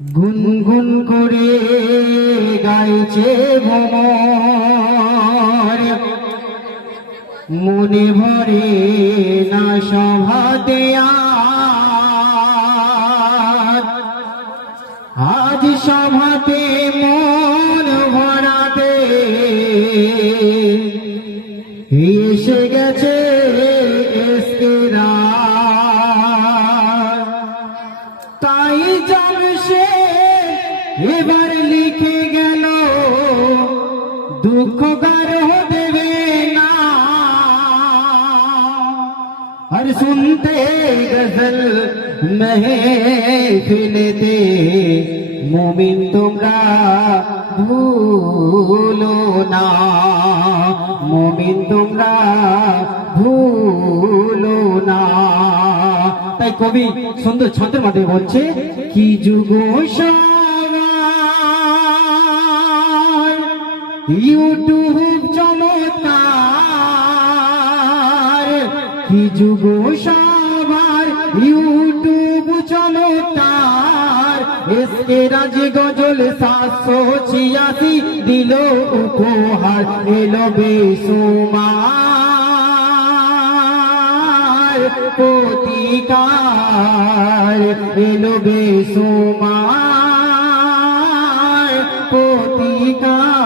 গুনগুন করে গাইছে ভ্রমর, মনে ভরে না সভাতে আজ সভাতে মন ভরাতে এসে গেছে এসকেরা, তাই জামশে এবার লিখে গেল দুঃখ কারো দেবে না। আর শুনতে গজল মেহফিলেতে মুমিন তোমরা ভুলো না, মুমিন তোমরা ভুলো না। তাই কবি সুন্দর ছন্দের মধ্যে বলছে, কি যুগ ইউটিউব চমৎকার, কি যুগ সবার ইউটিউব চমৎকার। এসকে রাজি গজল 786 দিল উপহার, এলো বেসুমার প্রতিকার, এলো বেসুমার প্রতিকার।